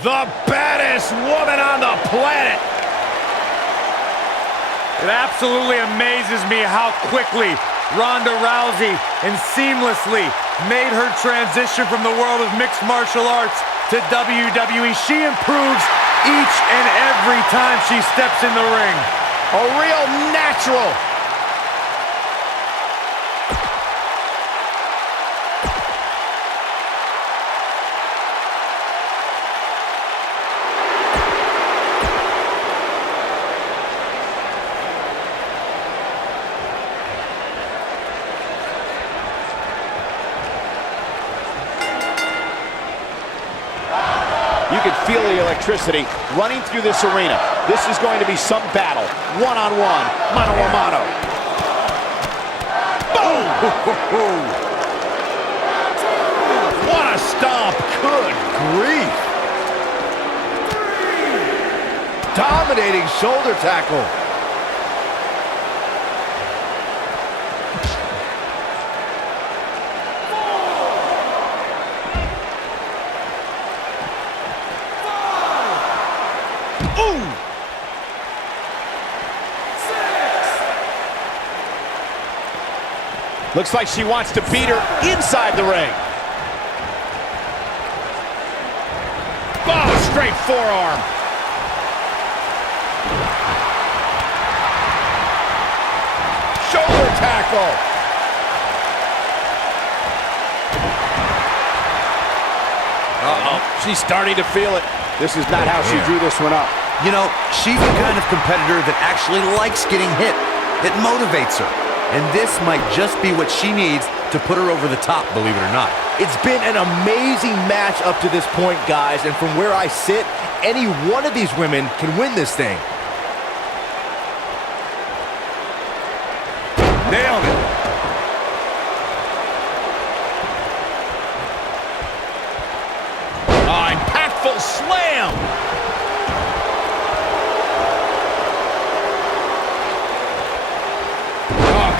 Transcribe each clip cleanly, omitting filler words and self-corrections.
The baddest woman on the planet. It absolutely amazes me how quickly Ronda Rousey and seamlessly made her transition from the world of mixed martial arts to WWE. She improves each and every time she steps in the ring. A real natural. You can feel the electricity running through this arena. This is going to be some battle. One-on-one, mano-a-mano. Boom! What a stomp. Good grief. Dominating shoulder tackle. Ooh! Looks like she wants to beat her inside the ring. Oh, straight forearm. Shoulder tackle. Uh-oh, she's starting to feel it. This is not how she drew this one up. You know, she's the kind of competitor that actually likes getting hit. It motivates her. And this might just be what she needs to put her over the top, believe it or not. It's been an amazing match up to this point, guys, and from where I sit, any one of these women can win this thing. Nailed it. Impactful slam.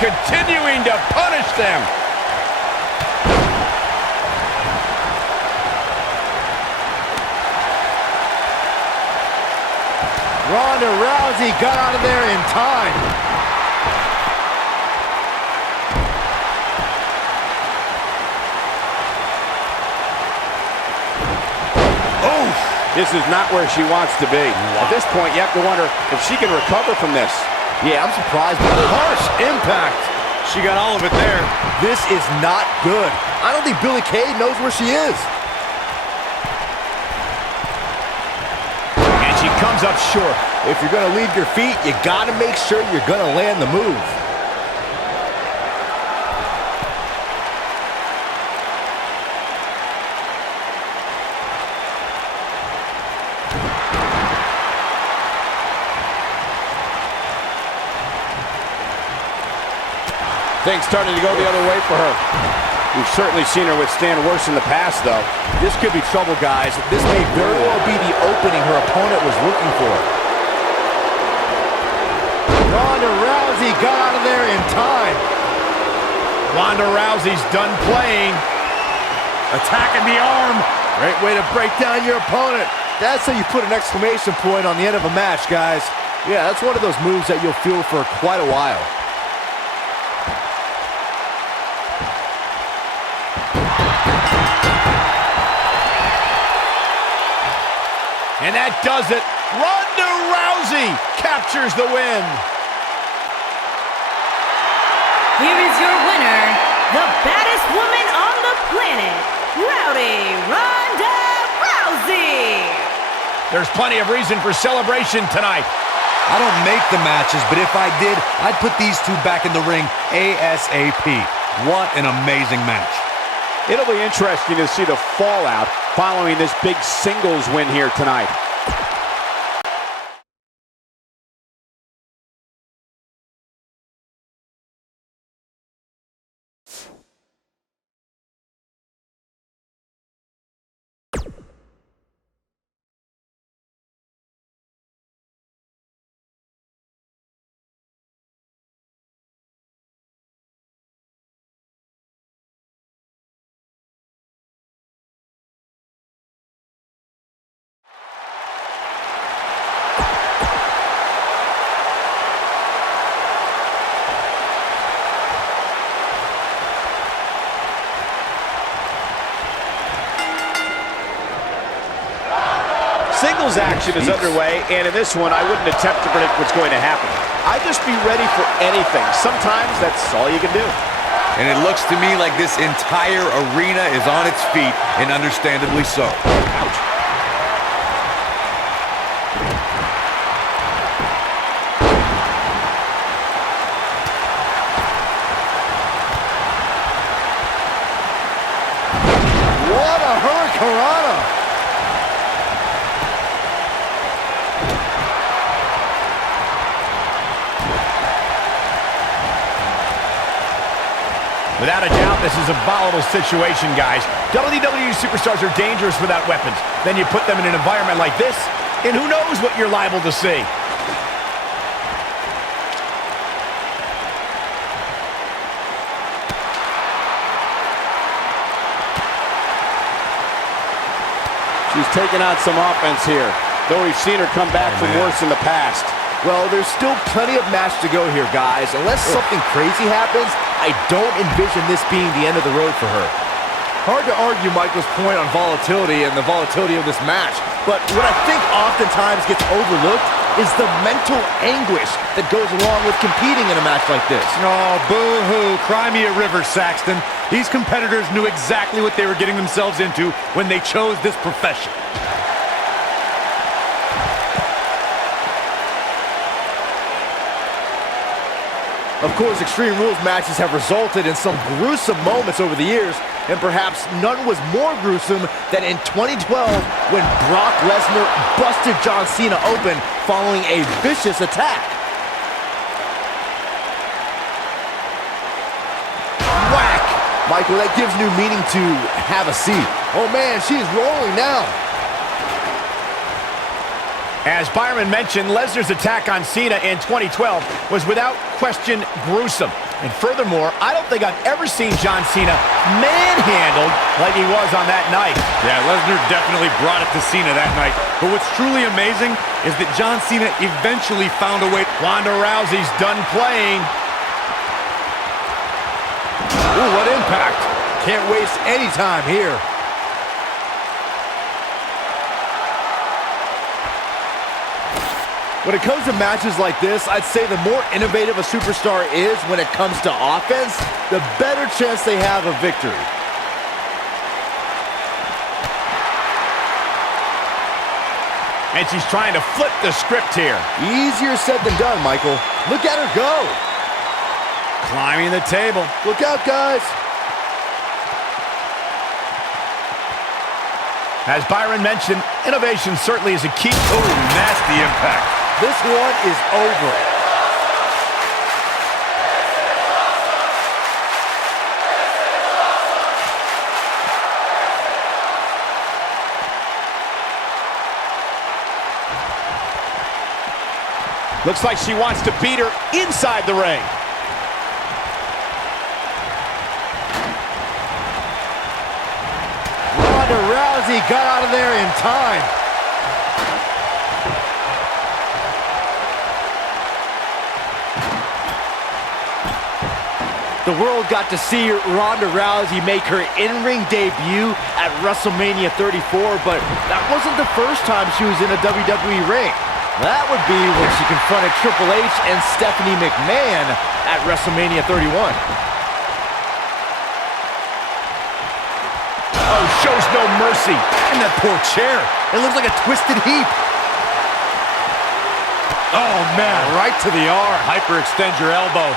Continuing to punish them. Ronda Rousey got out of there in time. Oh, this is not where she wants to be. Wow. At this point, you have to wonder if she can recover from this. Yeah, I'm surprised by the harsh impact. She got all of it there. This is not good. I don't think Billie Kay knows where she is. And she comes up short. If you're going to leave your feet, you got to make sure you're going to land the move. Things starting to go the other way for her. We've certainly seen her withstand worse in the past, though. This could be trouble, guys. This may very well be the opening her opponent was looking for. Ronda Rousey got out of there in time. Ronda Rousey's done playing. Attacking the arm. Great way to break down your opponent. That's how you put an exclamation point on the end of a match, guys. Yeah, that's one of those moves that you'll feel for quite a while. And that does it. Ronda Rousey captures the win. Here is your winner, the baddest woman on the planet, Ronda Rousey. There's plenty of reason for celebration tonight. I don't make the matches, but if I did, I'd put these two back in the ring ASAP. What an amazing match. It'll be interesting to see the fallout following this big singles win here tonight. Singles action is underway, and in this one, I wouldn't attempt to predict what's going to happen. I'd just be ready for anything. Sometimes that's all you can do. And it looks to me like this entire arena is on its feet, and understandably so. Ouch. What a hurricanrana! Without a doubt, this is a volatile situation, guys. WWE superstars are dangerous without weapons. Then you put them in an environment like this, and who knows what you're liable to see. She's taking on some offense here, though we've seen her come back from worse in the past. Well, there's still plenty of match to go here, guys. Unless something crazy happens, I don't envision this being the end of the road for her. Hard to argue Michael's point on volatility and the volatility of this match, but what I think oftentimes gets overlooked is the mental anguish that goes along with competing in a match like this. Oh, boo-hoo. Cry me a river, Saxton. These competitors knew exactly what they were getting themselves into when they chose this profession. Of course, Extreme Rules matches have resulted in some gruesome moments over the years, and perhaps none was more gruesome than in 2012 when Brock Lesnar busted John Cena open following a vicious attack. Whack! Michael, that gives new meaning to have a seat. Oh man, she's rolling now. As Byron mentioned, Lesnar's attack on Cena in 2012 was without question gruesome. And furthermore, I don't think I've ever seen John Cena manhandled like he was on that night. Yeah, Lesnar definitely brought it to Cena that night. But what's truly amazing is that John Cena eventually found a way. Ronda Rousey's done playing. Ooh, what impact. Can't waste any time here. When it comes to matches like this, I'd say the more innovative a superstar is when it comes to offense, the better chance they have of victory. And she's trying to flip the script here. Easier said than done, Michael. Look at her go. Climbing the table. Look out, guys. As Byron mentioned, innovation certainly is a key. Oh, nasty impact. This one is over. Looks like she wants to beat her inside the ring. Ronda Rousey got out of there in time. The world got to see Ronda Rousey make her in-ring debut at WrestleMania 34, but that wasn't the first time she was in a WWE ring. That would be when she confronted Triple H and Stephanie McMahon at WrestleMania 31. Oh, shows no mercy. And that poor chair. It looks like a twisted heap. Oh, man, right to the arm. Hyperextend your elbow.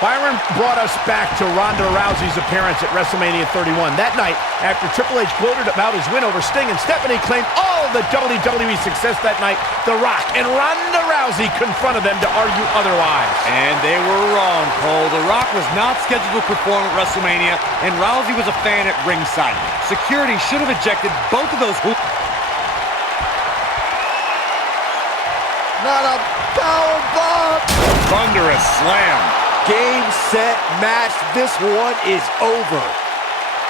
Byron brought us back to Ronda Rousey's appearance at WrestleMania 31. That night, after Triple H gloated about his win over Sting and Stephanie claimed all of the WWE success that night, The Rock and Ronda Rousey confronted them to argue otherwise. And they were wrong, Cole. The Rock was not scheduled to perform at WrestleMania, and Rousey was a fan at ringside. Security should have ejected both of those hoops. Not a powerbomb. Thunderous slam. Game, set, match. This one is over.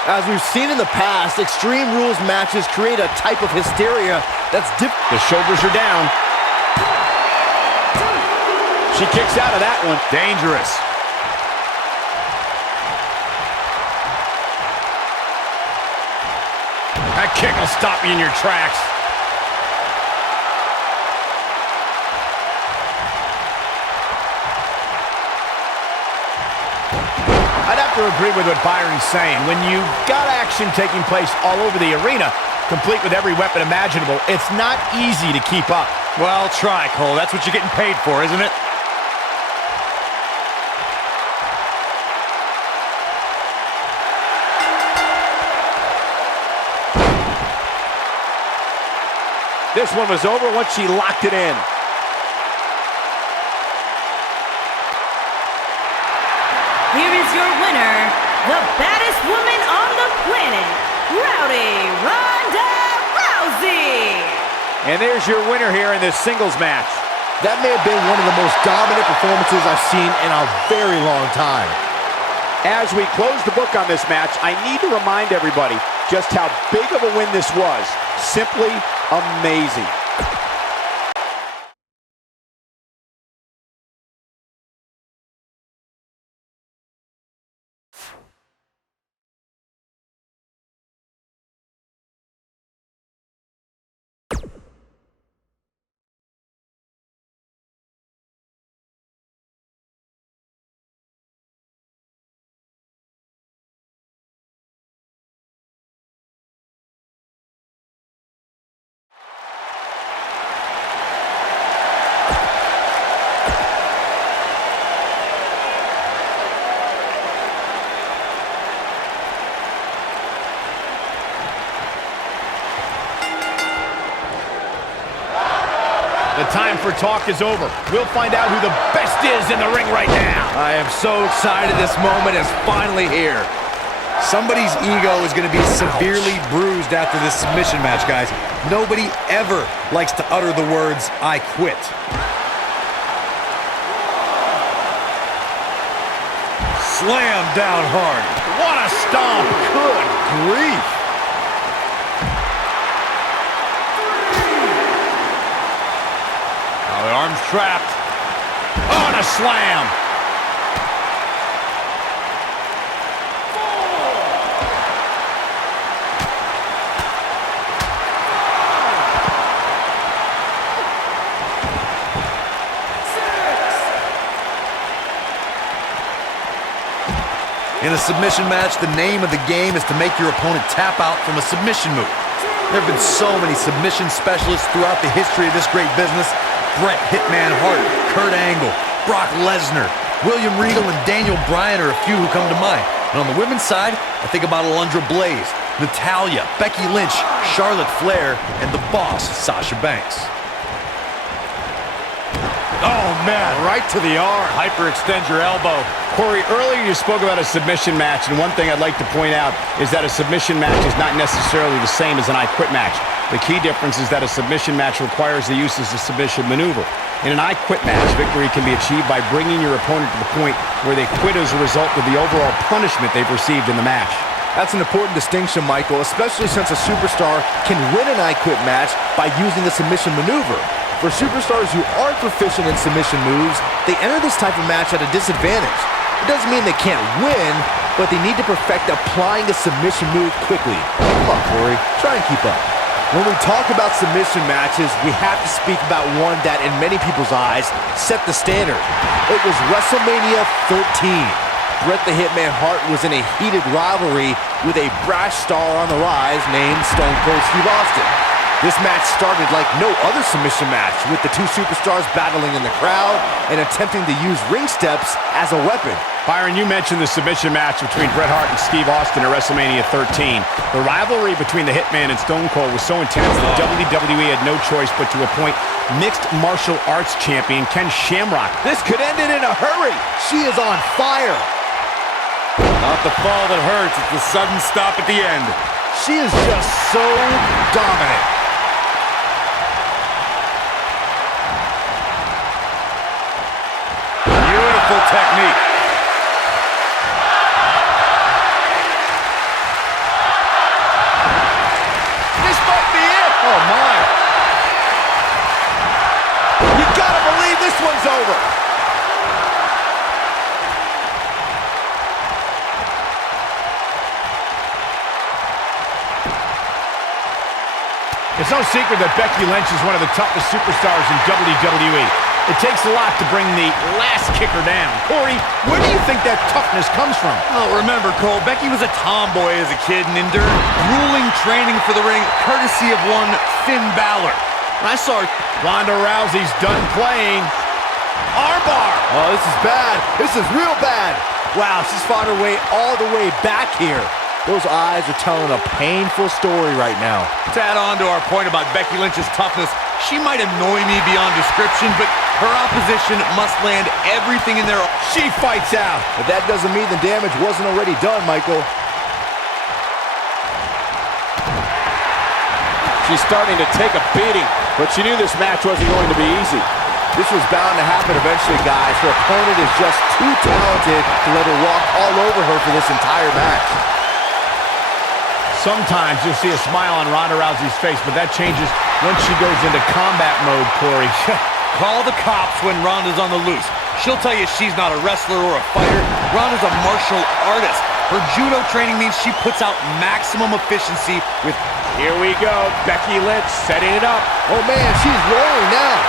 As we've seen in the past, Extreme Rules matches create a type of hysteria that's different. The shoulders are down. She kicks out of that one. Dangerous. That kick will stop you in your tracks. I'd have to agree with what Byron's saying. When you've got action taking place all over the arena, complete with every weapon imaginable, it's not easy to keep up. Well, try, Cole. That's what you're getting paid for, isn't it? This one was over once she locked it in. Here is your winner, the baddest woman on the planet, Ronda Rousey. And there's your winner here in this singles match. That may have been one of the most dominant performances I've seen in a very long time. As we close the book on this match, I need to remind everybody just how big of a win this was. Simply amazing. The time for talk is over. We'll find out who the best is in the ring right now. I am so excited this moment is finally here. Somebody's ego is going to be severely bruised after this submission match, guys. Nobody ever likes to utter the words, "I quit." Slam down hard. What a stomp. Good grief. Now the arm's trapped. Oh, and a slam. In a submission match, the name of the game is to make your opponent tap out from a submission move. There have been so many submission specialists throughout the history of this great business. Bret Hitman Hart, Kurt Angle, Brock Lesnar, William Regal, and Daniel Bryan are a few who come to mind. And on the women's side, I think about Alundra Blaze, Natalya, Becky Lynch, Charlotte Flair, and the boss, Sasha Banks. Oh, man, right to the arm. Hyperextend your elbow. Corey, earlier you spoke about a submission match, and one thing I'd like to point out is that a submission match is not necessarily the same as an I Quit match. The key difference is that a submission match requires the use of a submission maneuver. In an I Quit match, victory can be achieved by bringing your opponent to the point where they quit as a result of the overall punishment they've received in the match. That's an important distinction, Michael, especially since a superstar can win an I Quit match by using a submission maneuver. For superstars who aren't proficient in submission moves, they enter this type of match at a disadvantage. It doesn't mean they can't win, but they need to perfect applying a submission move quickly. Come on, Corey, try and keep up. When we talk about submission matches, we have to speak about one that, in many people's eyes, set the standard. It was WrestleMania 13. Bret the Hitman Hart was in a heated rivalry with a brash star on the rise named Stone Cold Steve Austin. This match started like no other submission match, with the two superstars battling in the crowd and attempting to use ring steps as a weapon. Byron, you mentioned the submission match between Bret Hart and Steve Austin at WrestleMania 13. The rivalry between the Hitman and Stone Cold was so intense that WWE had no choice but to appoint mixed martial arts champion Ken Shamrock. This could end it in a hurry. She is on fire. Not the fall that hurts, it's the sudden stop at the end. She is just so dominant. Beautiful technique. This might be it. Oh, my. You gotta believe this one's over. It's no secret that Becky Lynch is one of the toughest superstars in WWE. It takes a lot to bring the last kicker down. Corey, where do you think that toughness comes from? Oh, remember, Cole, Becky was a tomboy as a kid and endured grueling training for the ring, courtesy of one Finn Balor. When I saw her, Ronda Rousey's done playing. Armbar. Oh, this is bad. This is real bad. Wow, she's fought her way all the way back here. Those eyes are telling a painful story right now. To add on to our point about Becky Lynch's toughness, she might annoy me beyond description, but her opposition must land everything in their... She fights out. But that doesn't mean the damage wasn't already done, Michael. She's starting to take a beating, but she knew this match wasn't going to be easy. This was bound to happen eventually, guys. Her opponent is just too talented to let her walk all over her for this entire match. Sometimes you'll see a smile on Ronda Rousey's face, but that changes once she goes into combat mode, Corey. Call the cops when Ronda's on the loose. She'll tell you she's not a wrestler or a fighter. Ronda's a martial artist. Her judo training means she puts out maximum efficiency with... Here we go. Becky Lynch setting it up. Oh, man, she's rolling now.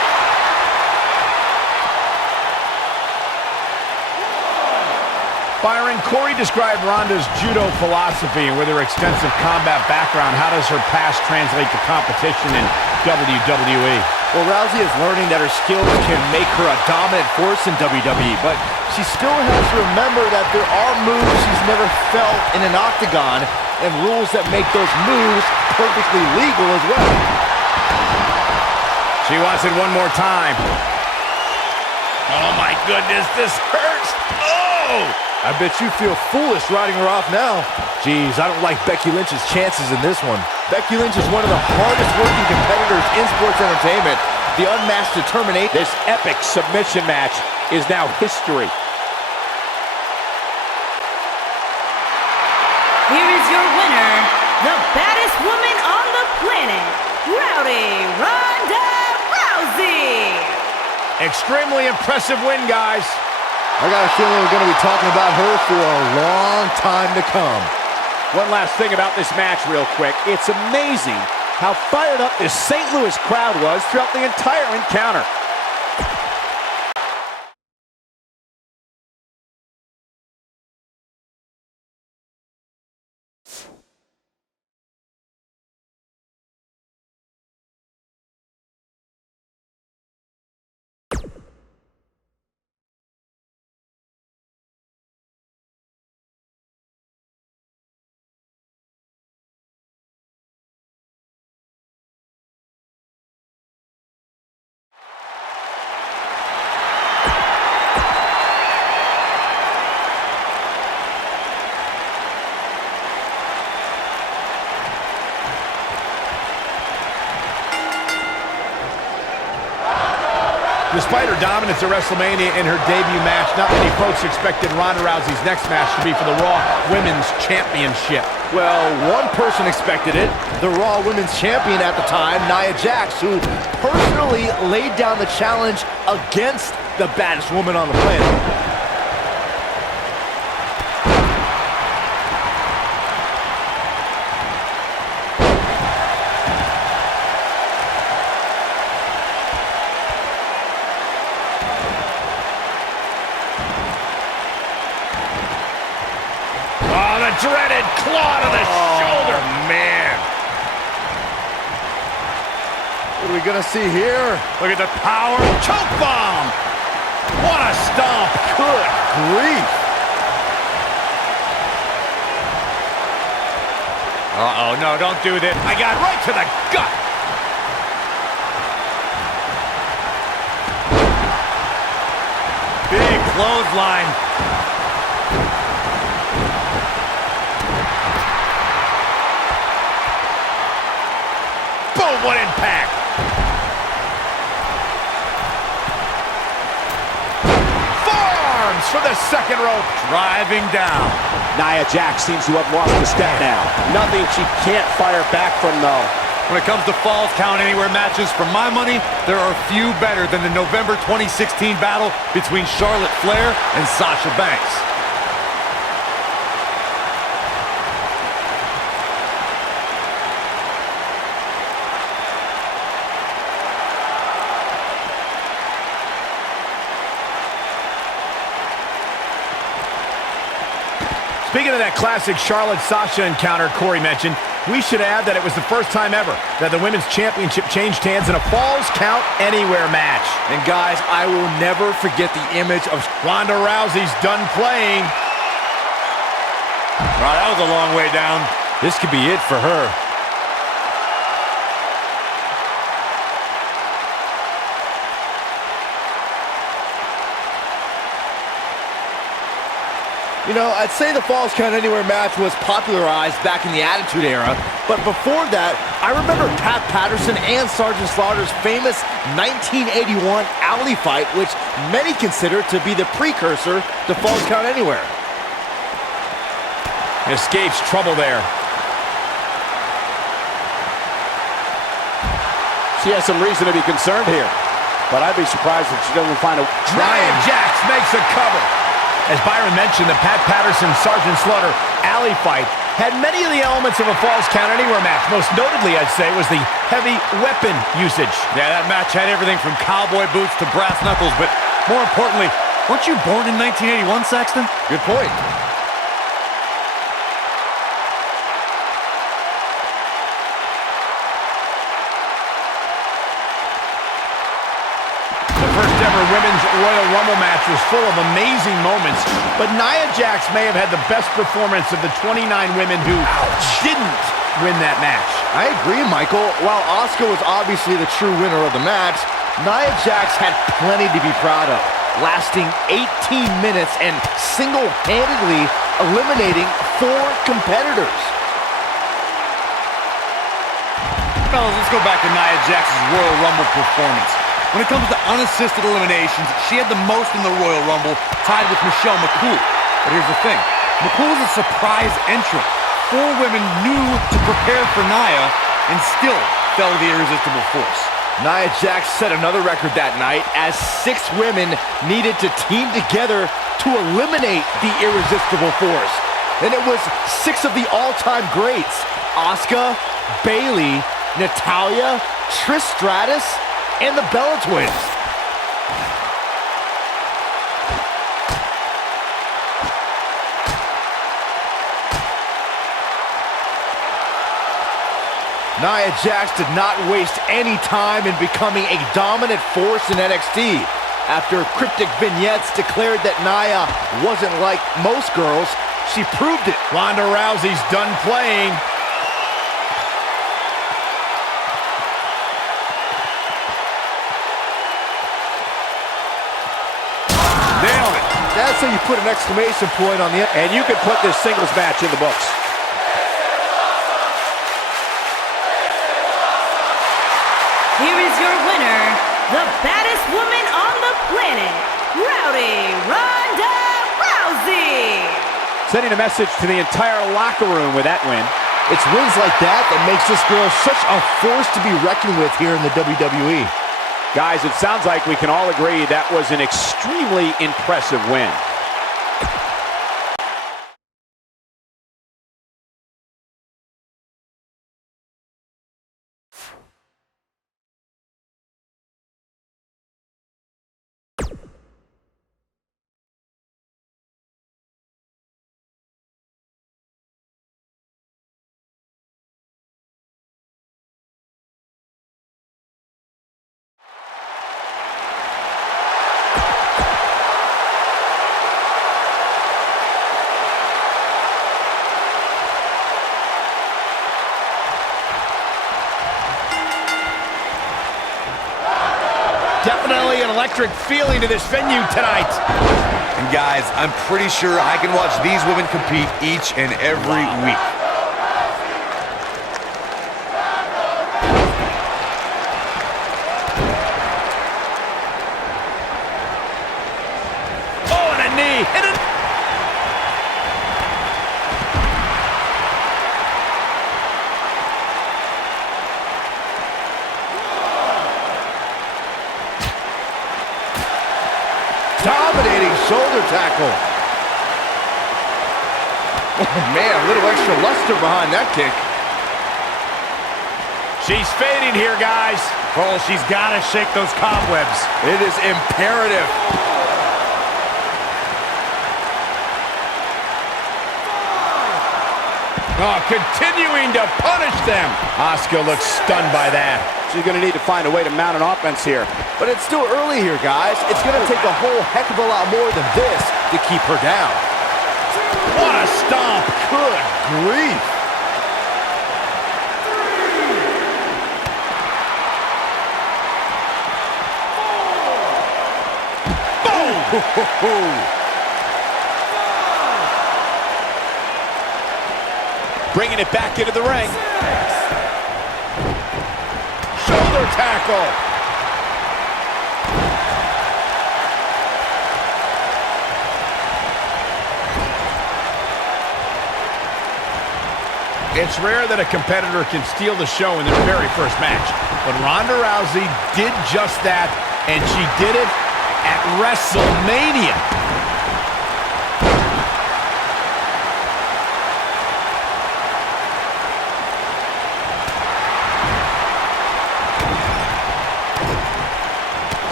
Byron, Corey described Ronda's judo philosophy, and with her extensive combat background, how does her past translate to competition in WWE? Well, Rousey is learning that her skills can make her a dominant force in WWE, but she still has to remember that there are moves she's never felt in an octagon, and rules that make those moves perfectly legal as well. She wants it one more time. Oh my goodness, this hurts. Oh! I bet you feel foolish riding her off now. Jeez, I don't like Becky Lynch's chances in this one. Becky Lynch is one of the hardest working competitors in sports entertainment. The unmatched determination. This epic submission match is now history. Here is your winner, the baddest woman on the planet, Ronda Rousey. Extremely impressive win, guys. I got a feeling we're going to be talking about her for a long time to come. One last thing about this match real quick. It's amazing how fired up this St. Louis crowd was throughout the entire encounter. Despite her dominance at WrestleMania in her debut match, not many folks expected Ronda Rousey's next match to be for the Raw Women's Championship. Well, one person expected it, the Raw Women's Champion at the time, Nia Jax, who personally laid down the challenge against the baddest woman on the planet. Dreaded claw to the shoulder. Man. What are we going to see here? Look at the power. Choke bomb. What a stomp. Good grief. Uh-oh, no, don't do this. I got right to the gut. Big clothesline. What impact! Forearms for the second rope. Driving down. Nia Jax seems to have lost a step now. Nothing she can't fire back from, though. When it comes to Falls Count Anywhere matches, for my money, there are few better than the November 2016 battle between Charlotte Flair and Sasha Banks. Speaking of that classic Charlotte-Sasha encounter Corey mentioned, we should add that it was the first time ever that the Women's Championship changed hands in a Falls Count Anywhere match. And guys, I will never forget the image of Ronda Rousey's done playing. Wow, that was a long way down. This could be it for her. You know, I'd say the Falls Count Anywhere match was popularized back in the Attitude Era, but before that, I remember Pat Patterson and Sergeant Slaughter's famous 1981 alley fight, which many consider to be the precursor to Falls Count Anywhere. Escapes trouble there. She has some reason to be concerned here, but I'd be surprised if she doesn't find a... Nia Jax makes a cover. As Byron mentioned, the Pat Patterson-Sergeant Slaughter alley fight had many of the elements of a Falls Count Anywhere match. Most notably, I'd say, was the heavy weapon usage. Yeah, that match had everything from cowboy boots to brass knuckles, but more importantly, weren't you born in 1981, Saxton? Good point. First ever Women's Royal Rumble match was full of amazing moments, but Nia Jax may have had the best performance of the 29 women who didn't win that match. I agree, Michael. While Asuka was obviously the true winner of the match, Nia Jax had plenty to be proud of, lasting 18 minutes and single-handedly eliminating 4 competitors. Fellas, let's go back to Nia Jax's Royal Rumble performance. When it comes to unassisted eliminations, she had the most in the Royal Rumble, tied with Michelle McCool. But here's the thing. McCool was a surprise entrant. 4 women knew to prepare for Nia and still fell to the irresistible force. Nia Jax set another record that night as 6 women needed to team together to eliminate the irresistible force. And it was 6 of the all-time greats: Asuka, Bayley, Natalya, Trish Stratus, and the Bella Twins. Nia Jax did not waste any time in becoming a dominant force in NXT. After cryptic vignettes declared that Nia wasn't like most girls, she proved it. Ronda Rousey's done playing. That's how you put an exclamation point on the end. And you could put this singles match in the books. Here is your winner, the baddest woman on the planet, Rowdy Ronda Rousey. Sending a message to the entire locker room with that win. It's wins like that that makes this girl such a force to be reckoned with here in the WWE. Guys, it sounds like we can all agree that was an extremely impressive win. Definitely an electric feeling to this venue tonight. And guys, I'm pretty sure I can watch these women compete each and every week. Oh, and a knee. And a... Dominating shoulder tackle. Oh man, a little extra luster behind that kick. She's fading here, guys. Oh, she's got to shake those cobwebs. It is imperative. Oh, continuing to punish them. Asuka looks stunned by that. She's going to need to find a way to mount an offense here. But it's still early here, guys. It's going to take a whole heck of a lot more than this to keep her down. What a stomp. Good grief. Boom! Bringing it back into the ring. Shoulder tackle. It's rare that a competitor can steal the show in their very first match, but Ronda Rousey did just that, and she did it at WrestleMania.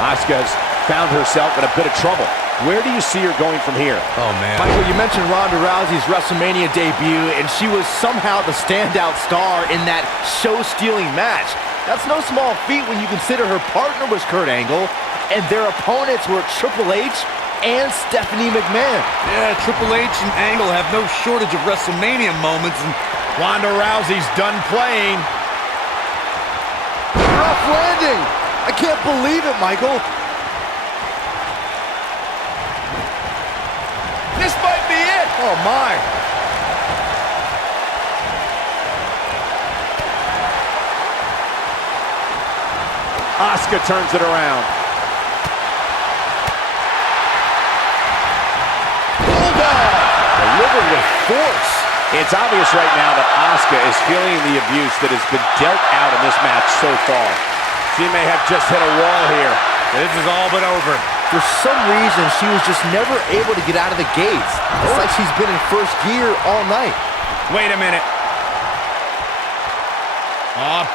Asuka's found herself in a bit of trouble. Where do you see her going from here? Oh, man. Michael, you mentioned Ronda Rousey's WrestleMania debut, and she was somehow the standout star in that show-stealing match. That's no small feat when you consider her partner was Kurt Angle, and their opponents were Triple H and Stephanie McMahon. Yeah, Triple H and Angle have no shortage of WrestleMania moments, and Ronda Rousey's done playing. Rough landing. I can't believe it, Michael. This might be it. Oh, my. Asuka turns it around. Bulldog. Delivered with force. It's obvious right now that Asuka is feeling the abuse that has been dealt out in this match so far. She may have just hit a wall here. This is all but over. For some reason, she was just never able to get out of the gates. It's like she's been in first gear all night. Wait a minute.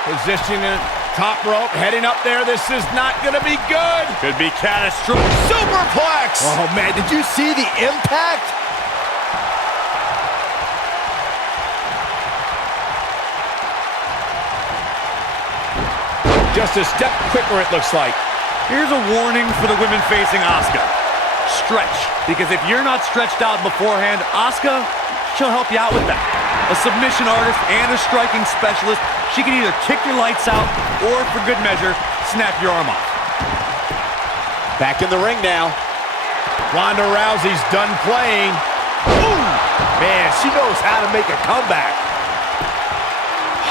Positioning top rope, heading up there. This is not going to be good. Could be catastrophic. Superplex. Oh, man, did you see the impact? Just a step quicker, it looks like. Here's a warning for the women facing Asuka. Stretch, because if you're not stretched out beforehand, Asuka, she'll help you out with that. A submission artist and a striking specialist, she can either kick your lights out or, for good measure, snap your arm off. Back in the ring now. Ronda Rousey's done playing. Ooh, man, she knows how to make a comeback.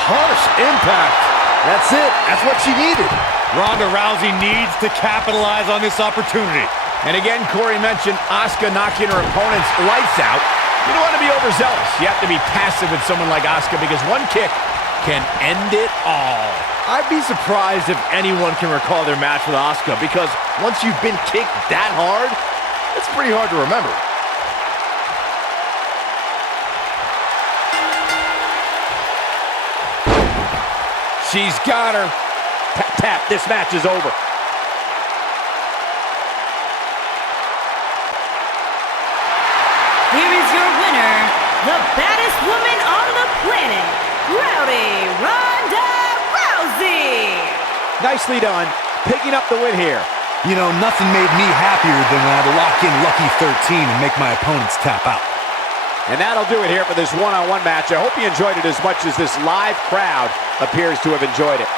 Harsh impact. That's it. That's what she needed. Ronda Rousey needs to capitalize on this opportunity. And again, Corey mentioned Asuka knocking her opponent's lights out. You don't want to be overzealous. You have to be passive with someone like Asuka because one kick can end it all. I'd be surprised if anyone can recall their match with Asuka because once you've been kicked that hard, it's pretty hard to remember. She's got her. Tap, tap. This match is over. Here is your winner, the baddest woman on the planet, Ronda Rousey. Nicely done. Picking up the win here. you know, nothing made me happier than when I had to lock in Lucky 13 and make my opponents tap out. And that'll do it here for this one-on-one match. I hope you enjoyed it as much as this live crowd appears to have enjoyed it.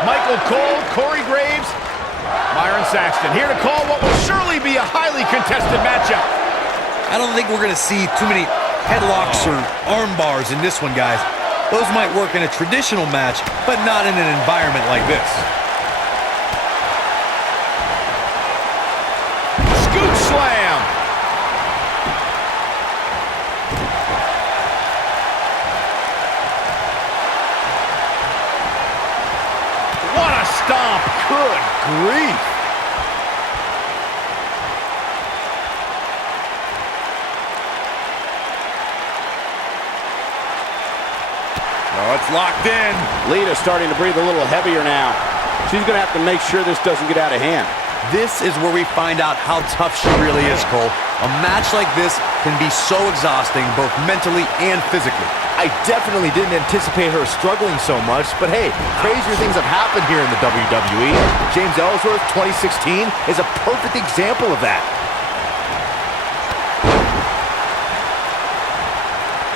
Michael Cole, Corey Graves, Byron Saxton, here to call what will surely be a highly contested matchup. I don't think we're going to see too many Headlocks or arm bars in this one, guys. Those might work in a traditional match, but not in an environment like this. Scoop slam. What a stomp. Good grief. Oh, it's locked in. Lita starting to breathe a little heavier now. She's going to have to make sure this doesn't get out of hand. This is where we find out how tough she really is, Cole. A match like this can be so exhausting, both mentally and physically. I definitely didn't anticipate her struggling so much, but hey, crazier things have happened here in the WWE. James Ellsworth 2016 is a perfect example of that.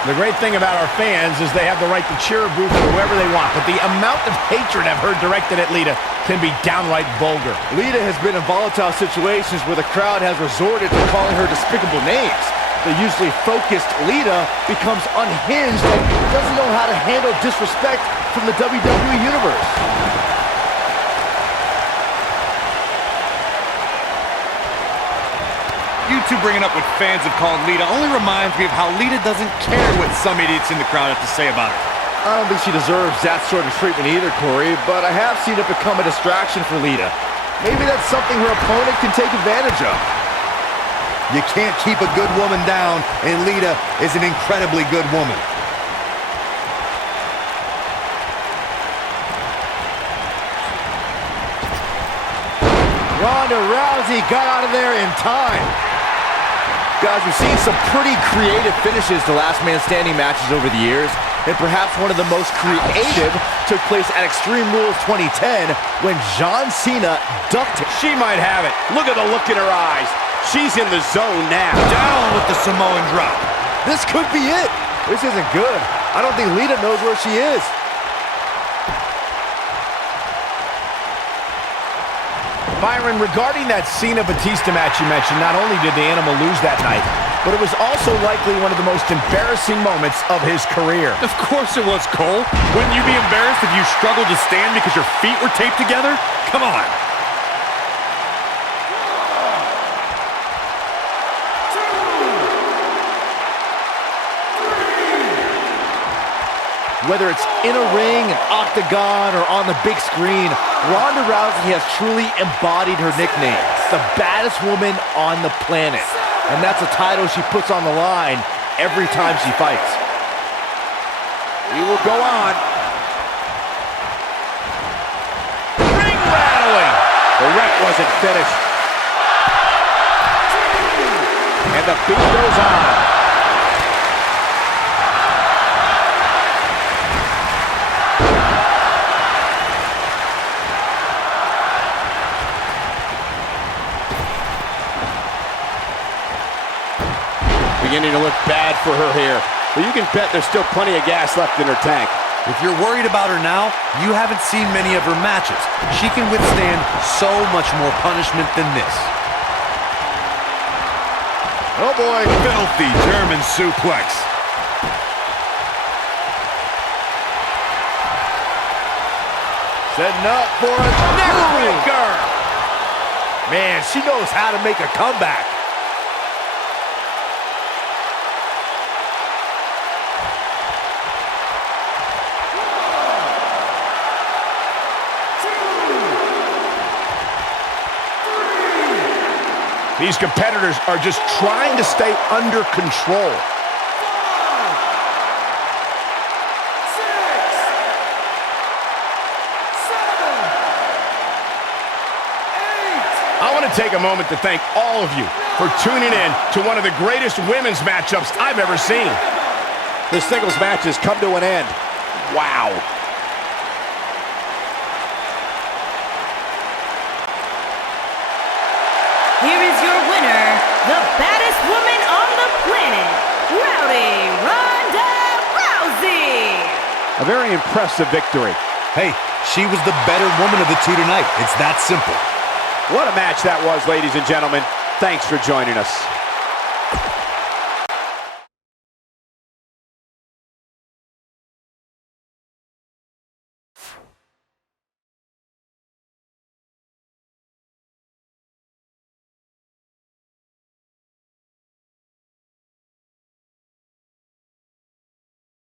The great thing about our fans is they have the right to cheer or boo for whoever they want, but the amount of hatred I've heard directed at Lita can be downright vulgar. Lita has been in volatile situations where the crowd has resorted to calling her despicable names. The usually focused Lita becomes unhinged and doesn't know how to handle disrespect from the WWE Universe. You two bringing up what fans have called Lita only reminds me of how Lita doesn't care what some idiots in the crowd have to say about her. I don't think she deserves that sort of treatment either, Corey, but I have seen it become a distraction for Lita. Maybe that's something her opponent can take advantage of. You can't keep a good woman down, and Lita is an incredibly good woman. Ronda Rousey got out of there in time. Guys, we've seen some pretty creative finishes to last man standing matches over the years, and perhaps one of the most creative took place at Extreme Rules 2010 when John Cena ducked him. She might have it. Look at the look in her eyes. She's in the zone now. Down with the Samoan drop. This could be it. This isn't good. I don't think Lita knows where she is. Byron, regarding that Cena-Batista match you mentioned, not only did the Animal lose that night, but it was also likely one of the most embarrassing moments of his career. Of course it was, Cole. Wouldn't you be embarrassed if you struggled to stand because your feet were taped together? Come on. Whether it's in a ring, an octagon, or on the big screen, Ronda Rousey has truly embodied her nickname, the baddest woman on the planet. And that's a title she puts on the line every time she fights. We will go on. Ring rattling! The ref wasn't finished. And the beat goes on. Beginning to look bad for her here. But you can bet there's still plenty of gas left in her tank. If you're worried about her now, you haven't seen many of her matches. She can withstand so much more punishment than this. Oh boy, filthy German suplex. Setting up for a neckbreaker. Man, she knows how to make a comeback. These competitors are just trying to stay under control. I want to take a moment to thank all of you for tuning in to one of the greatest women's matchups I've ever seen. This singles match has come to an end. Wow. Here is your winner, the baddest woman on the planet, Ronda Rousey. A very impressive victory. Hey, she was the better woman of the two tonight. It's that simple. What a match that was, ladies and gentlemen. Thanks for joining us.